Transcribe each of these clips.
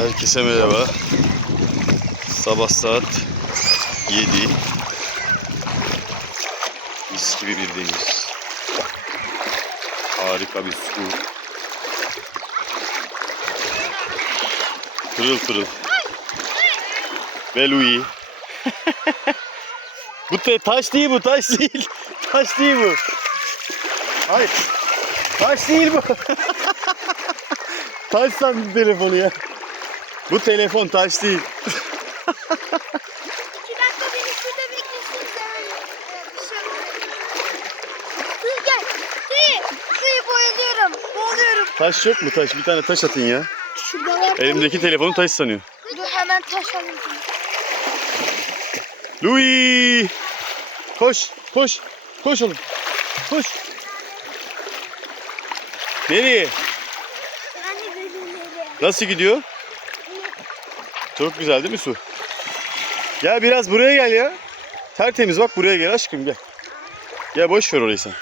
Herkese merhaba. Sabah saat 7. Mis gibi bir deniz. Harika bir su. Pırıl pırıl. Ve Louis. bu taş değil bu taş değil. Taş değil bu. Hayır. Taş değil bu. taş sandım telefonu ya. Bu telefon taş değil. İki dakika beni şurada beklesin. Suyu gel. Suyu. Suyu boyalıyorum. Boğuluyorum. Taş yok mu taş? Bir tane taş atın ya. Şurada var. Elimdeki telefonu taş sanıyor. Dur hemen taş alayım. Louis! Koş, koş, koş oğlum. Koş. Nereye? Nasıl gidiyor? Çok güzel değil mi su? Gel biraz buraya gel ya. Tertemiz bak buraya gel aşkım gel. Gel boş ver orayı sen.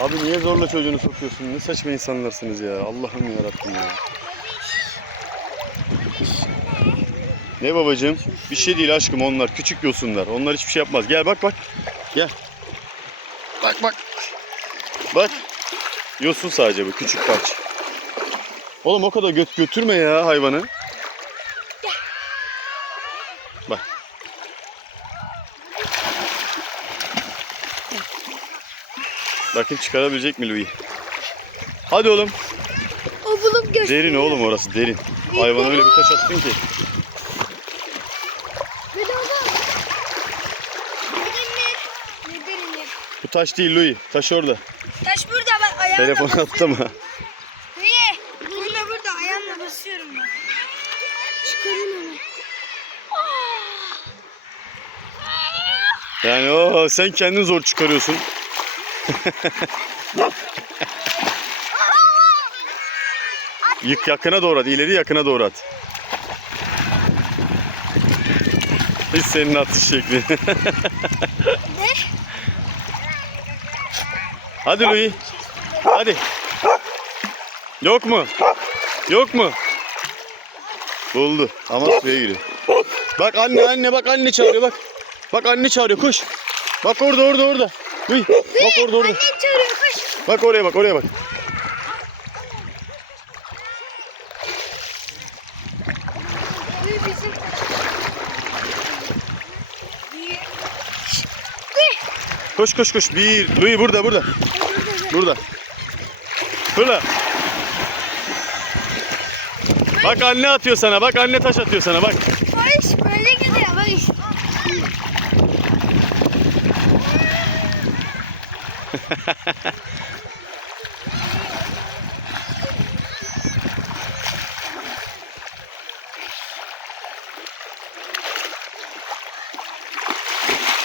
Abi niye zorla çocuğunu sokuyorsun? Ne saçma insanlarsınız ya. Allah'ım yarabbim ya. Ne babacığım? Bir şey değil aşkım onlar. Küçük yosunlar. Onlar hiçbir şey yapmaz. Gel bak bak. Gel. Bak bak. Bak. Yosun sadece bu. Küçük parça. Oğlum o kadar göt götürme ya hayvanı. Bak. Bakın çıkarabilecek mi Louis? Hadi oğlum. O bulup göster. Derin oğlum orası derin. Hayvana öyle bir taş attın ki. Bir de oğlum. Derin mi? Ne derin ya? Bu taş değil Louis. Taş orada. Taş burada ben ayağımla Telefonu basıyorum. attı mı? Niye? Burada burada ayağımla basıyorum ben. Çıkarın onu. Yani o sen kendin zor çıkarıyorsun. Yık yakına doğru at. ileri yakına doğru at. Hiç senin atış şekli. Ne? Hadi Louis. Hadi. Yok mu? Yok mu? Buldu. Ama suya giriyor. Bak anne anne bak anne çağırıyor bak. Bak anne çağırıyor koş. Bak orada orada orada. Louis. Bak orada orada. Annem çağırıyor koş. Bak oraya bak oraya bak. Uy bizim. Bir. Koş koş koş. Bir. Louis burada burada. Burada. Burada. Bak anne atıyor sana. Bak anne taş atıyor sana bak. Barış böyle gidiyor Barış.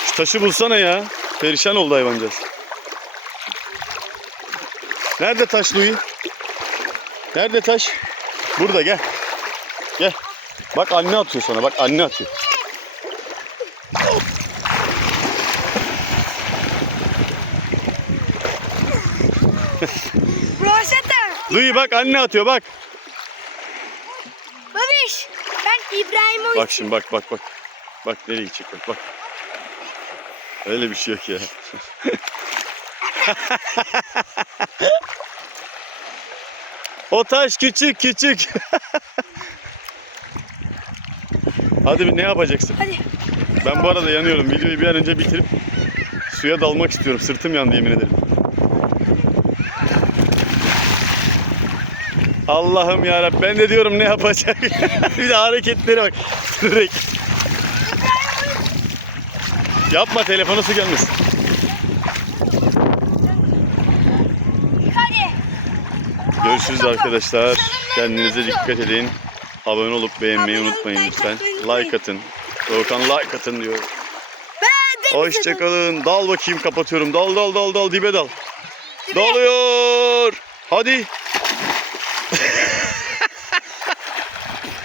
Şu taşı bulsana ya. Perişan oldu hayvancağız. Nerede taş Louis? Nerede taş? Burada gel. Gel. Bak anne atıyor sana. Bak anne atıyor. Roşata. Louis bak anne atıyor bak. Barış. Ben İbrahimovic. Bak şimdi bak bak bak. Bak nereye gidecek bak bak. Öyle bir şey yok ya. o taş küçük küçük. Hadi bir ne yapacaksın? Hadi. Ben bu arada yanıyorum. Videoyu bir an önce bitirip suya dalmak istiyorum. Sırtım yandı yemin ederim. Allah'ım ya ben de diyorum ne yapacak. bir de hareketlere bak. Direkt. Yapma telefonu su gelmesin. Görüşürüz arkadaşlar. Kendinize dikkat edin. Abone olup beğenmeyi unutmayın lütfen. Like atın. Doğukan like atın diyor. Hoşçakalın. Dal bakayım kapatıyorum. Dal dal dal dal dibe dal. Dalıyor. Hadi.